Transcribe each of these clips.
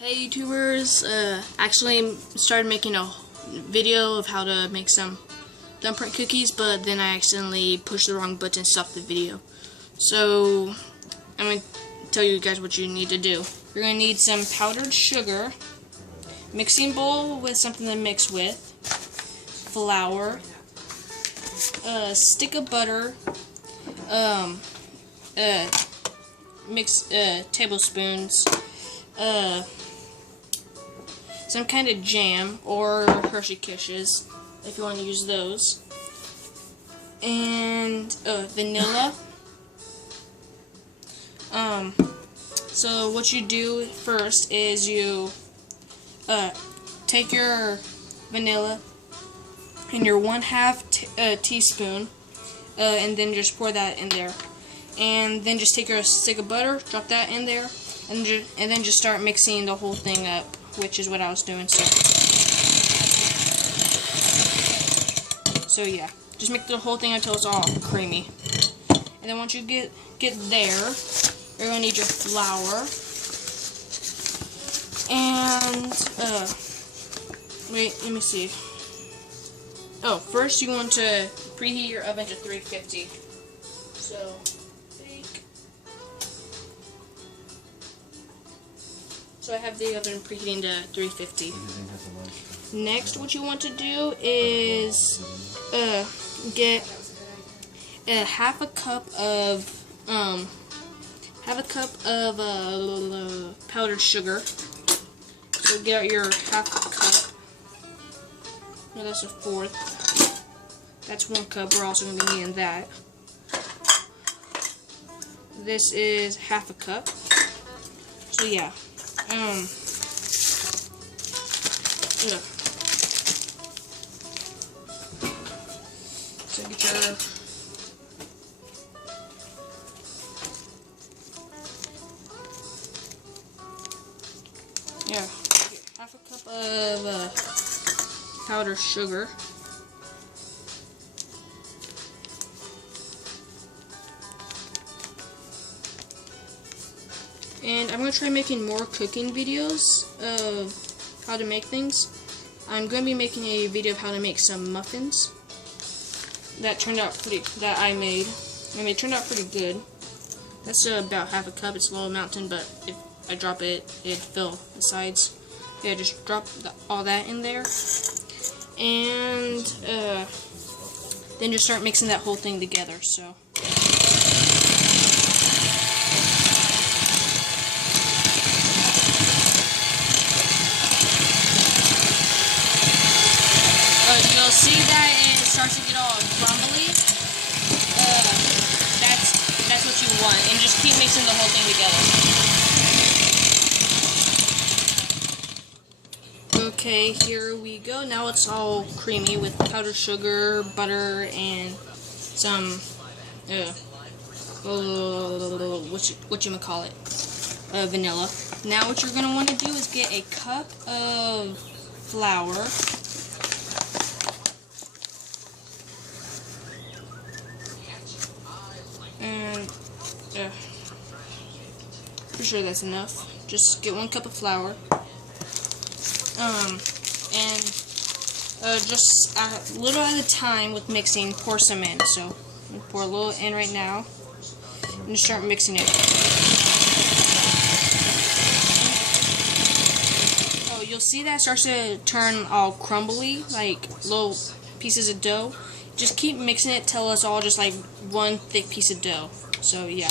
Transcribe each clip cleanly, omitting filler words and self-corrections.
Hey YouTubers, actually started making a video of how to make some thumbprint cookies, but then I accidentally pushed the wrong button and stopped the video. So, I'm going to tell you guys what you need to do. You're going to need some powdered sugar, mixing bowl with something to mix with, flour, a stick of butter, tablespoons, some kind of jam or Hershey Kisses if you want to use those, and vanilla. So what you do first is you take your vanilla and your 1/2 teaspoon and then just pour that in there, and then just take your stick of butter, drop that in there, and then just start mixing the whole thing up, which is what I was doing. So yeah, just make the whole thing until it's all creamy. And then once you get there, you're gonna need your flour and wait, let me see. Oh, first you want to preheat your oven to 350. So I have the oven preheating to 350. Next, what you want to do is get half a cup of powdered sugar. So get out your half a cup. No, that's a fourth. That's 1 cup. We're also going to be needing that. This is half a cup. So yeah. So get your half a cup of powdered sugar. And I'm going to try making more cooking videos of how to make things. I'm going to be making a video of how to make some muffins. That turned out I mean, it turned out pretty good. That's about half a cup. It's a little mountain, but if I drop it, it'd fill the sides. Yeah, just drop all that in there. And then just start mixing that whole thing together. So. You'll see that it starts to get all crumbly. That's what you want, and just keep mixing the whole thing together. Okay, here we go. Now it's all creamy with powdered sugar, butter, and some vanilla. Now what you're gonna want to do is get a cup of flour. And pretty sure that's enough. Just get 1 cup of flour, and just a little at a time with mixing, pour some in. So I'm pour a little in right now, and just start mixing it. Oh, you'll see that it starts to turn all crumbly, like little pieces of dough. Just keep mixing it till it's all just like one thick piece of dough. So yeah.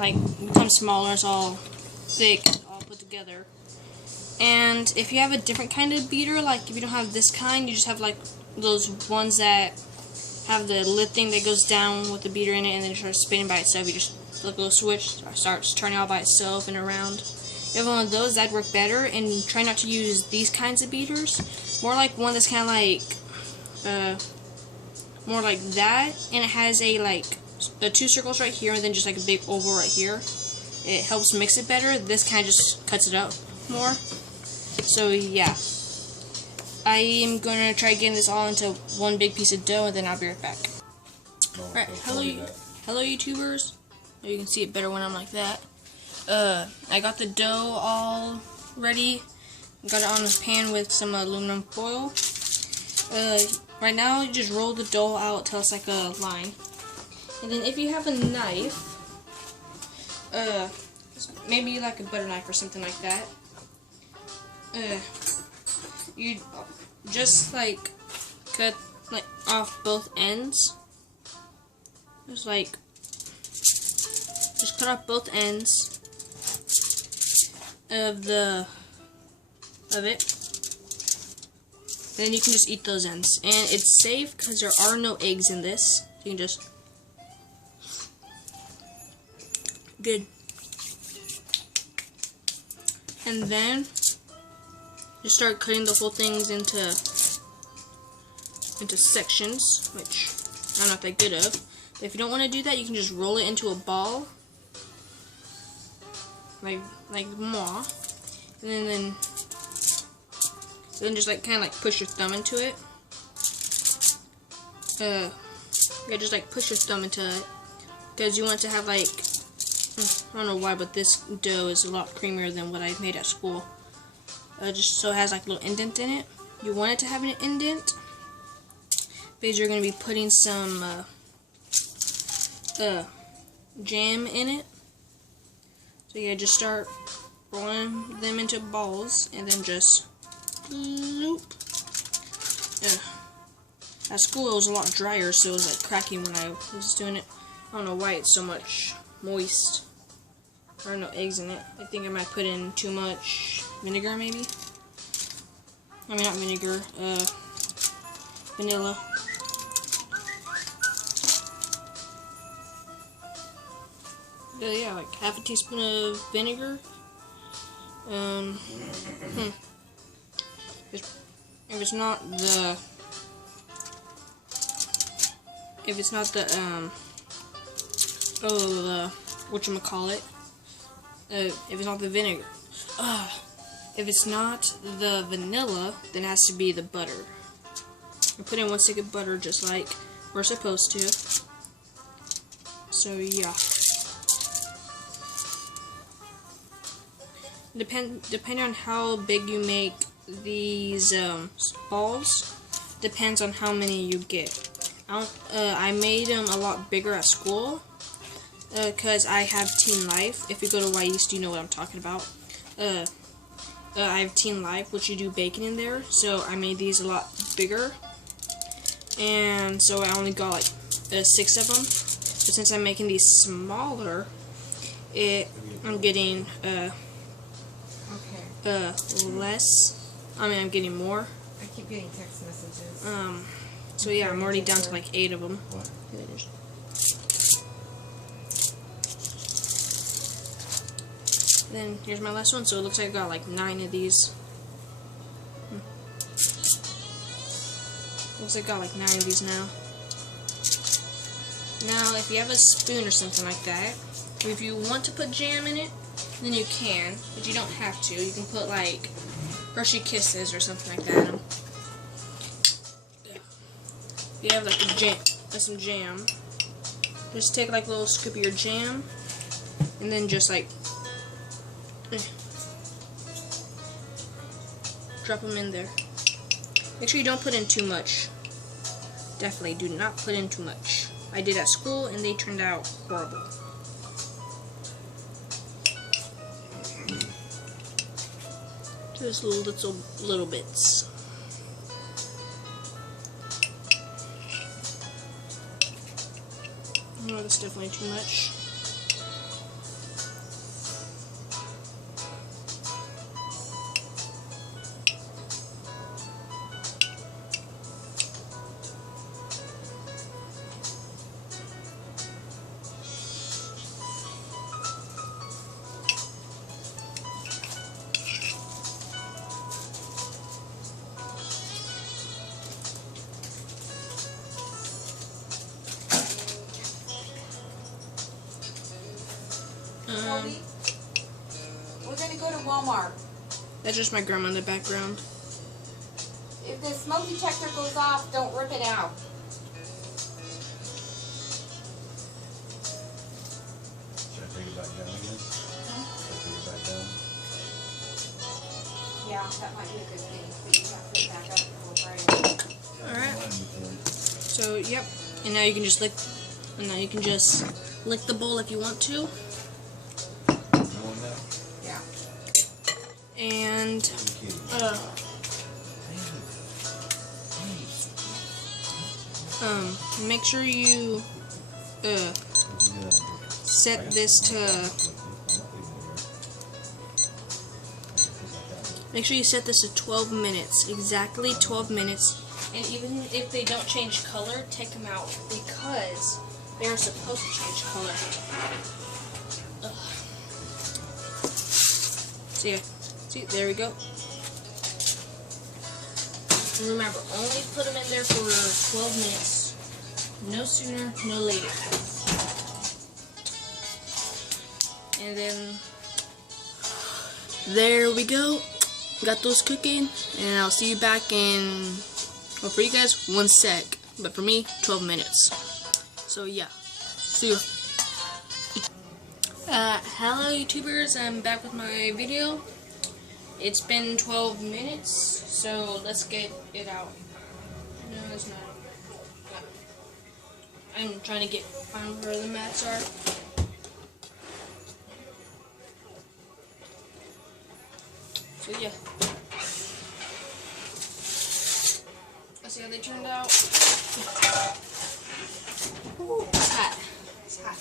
like becomes smaller. It's all thick, all put together. And if you have a different kind of beater, like if you don't have this kind, you just have like those ones that have the lid thing that goes down with the beater in it, and then it starts spinning by itself. You just flip a little switch, it starts turning all by itself and around. If you have one of those, that'd work better. And try not to use these kinds of beaters. More like one that's kind of like, more like that, and it has the 2 circles right here, and then just like a big oval right here. It helps mix it better. This kind of just cuts it up more. So yeah, I am gonna try getting this all into one big piece of dough, and then I'll be right back. Alright, hello YouTubers. You can see it better when I'm like that. I got the dough all ready. Got it on a pan with some aluminum foil. Right now, you just roll the dough out till it's like a line. And then if you have a knife, maybe like a butter knife or something like that, you just like cut like off both ends. Just cut off both ends of it. Then you can just eat those ends, and it's safe because there are no eggs in this. You can just good, and then just start cutting the whole things into sections, which I'm not that good of. But if you don't want to do that, you can just roll it into a ball, like moi, and then just like kind of like push your thumb into it. Yeah, just like push your thumb into it, because you want to have like, I don't know why, but this dough is a lot creamier than what I made at school. Just so it has like a little indent in it. You want it to have an indent because you're going to be putting some jam in it. So yeah, just start rolling them into balls, and then just loop. At school it was a lot drier, so it was like cracking when I was doing it. I don't know why it's so much moist. There are no eggs in it. I think I might put in too much vinegar, maybe. I mean, not vinegar, vanilla. Yeah, like half a teaspoon of vinegar. If it's not the whatchamacallit, if it's not the vinegar, if it's not the vanilla, then it has to be the butter. I put in 1 stick of butter, just like we're supposed to. So yeah, depending on how big you make these balls, depends on how many you get. I made them a lot bigger at school because I have Teen Life. If you go to Y-East, you know what I'm talking about. I have Teen Life, which you do bacon in there, so I made these a lot bigger, and so I only got like 6 of them. But since I'm making these smaller, I'm getting less. I mean, I'm getting more. I keep getting text messages. So yeah, I'm already down to like 8 of them. What? Then here's my last one. So it looks like I got like 9 of these. Looks like I got like 9 of these now. Now, if you have a spoon or something like that, if you want to put jam in it, then you can, but you don't have to. You can put like Hershey Kisses or something like that. If you have like some jam, just take like a little scoop of your jam, and then just like drop them in there. Make sure you don't put in too much. Definitely do not put in too much. I did at school and they turned out horrible. Just little bits. Oh, that's definitely too much. Toby, we're gonna go to Walmart. That's just my grandma in the background. If the smoke detector goes off, don't rip it out. Should I take it back down again? Huh? Should I take it back down? Yeah, that might be a good thing. But you have to put it back up and we'll try it. Alright. So, yep. And now you can just lick the bowl if you want to. Yeah. And make sure you set this to Make sure you set this to 12 minutes, exactly 12 minutes. And even if they don't change color, take them out because they are supposed to change color. Ugh. See, there we go. Remember, only put them in there for 12 minutes. No sooner, no later. And then, there we go. Got those cooking, and I'll see you back in, well, for you guys, 1 sec, but for me, 12 minutes. So yeah, see you. Hello YouTubers, I'm back with my video. It's been 12 minutes, so let's get it out. No, it's not. I'm trying to find where the mats are. So yeah. Let's see how they turned out. Ooh, it's hot. It's hot.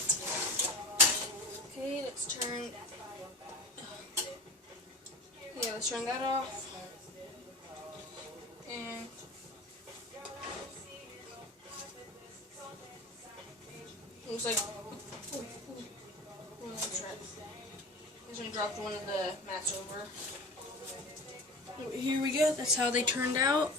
Okay, let's turn. Yeah, let's turn that off. And looks like. Oh, that's right. I'm just gonna drop one of the mats over. Here we go. That's how they turned out.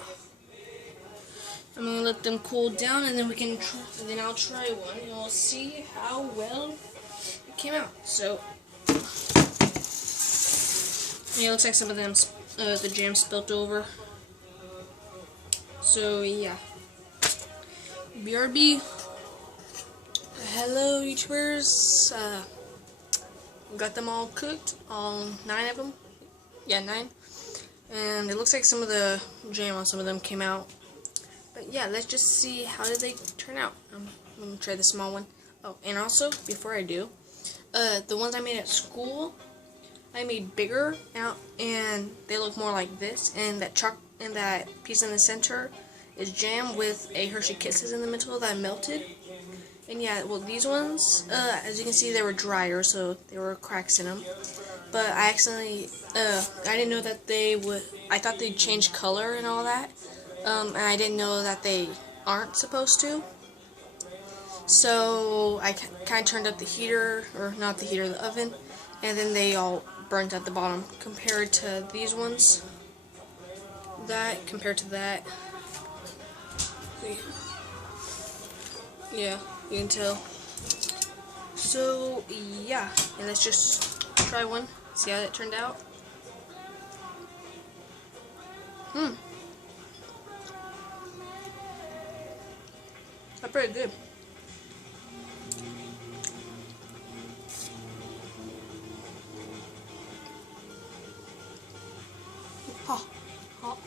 I'm gonna let them cool down, and then we can. Then I'll try one, and we'll see how well it came out. So, yeah, it looks like some of them, the jam spilt over. So yeah. BRB. Hello, YouTubers. Got them all cooked, all 9 of them. Yeah, 9. And it looks like some of the jam on some of them came out. But yeah, let's just see how did they turn out. I'm gonna try the small one. Oh, and also before I do, the ones I made at school, I made bigger out, and they look more like this. And that piece in the center is jam with a Hershey Kisses in the middle that melted. And yeah, well, these ones, as you can see, they were drier, so there were cracks in them. But I accidentally, I didn't know that they would, I thought they'd change color and all that. And I didn't know that they aren't supposed to. So I kind of turned up the heater, or not the heater, the oven, and then they all burnt at the bottom compared to these ones. Compared to that. Yeah, you can tell. So, yeah, and let's just try one, see how that turned out. That's pretty good. Hot. Hot.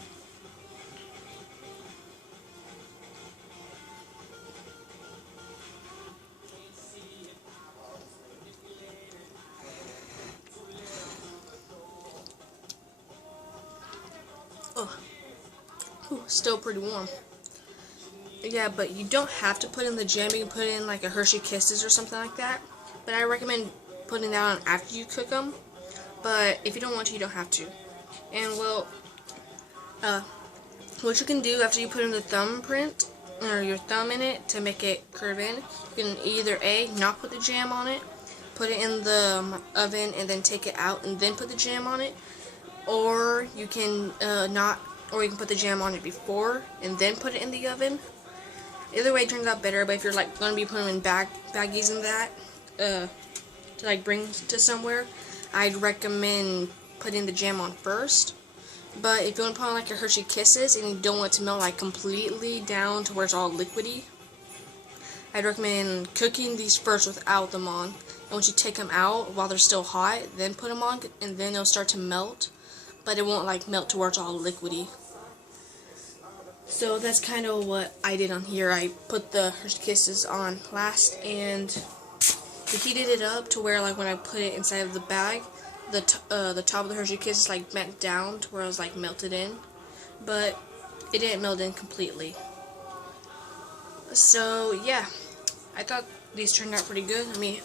Oh. Ooh, still pretty warm. Yeah, but you don't have to put in the jam. You can put in like a Hershey Kisses or something like that. But I recommend putting that on after you cook them. But if you don't want to, you don't have to. And well, what you can do after you put in the thumbprint or your thumb in it to make it curve in, you can either A, not put the jam on it, put it in the oven and then take it out and then put the jam on it, or you can or you can put the jam on it before and then put it in the oven. Either way turns out better, but if you're like going to be putting them in baggies and that, to like bring to somewhere, I'd recommend putting the jam on first. But if you want to put on like your Hershey Kisses and you don't want it to melt like completely down to where it's all liquidy, I'd recommend cooking these first without them on. And once you take them out while they're still hot, then put them on, and then they'll start to melt. But it won't like melt to where it's all liquidy. So that's kind of what I did on here. I put the Hershey Kisses on last and heated it up to where like when I put it inside of the bag, the top of the Hershey Kisses like bent down to where it was like melted in, but it didn't melt in completely. So yeah, I thought these turned out pretty good. I mean,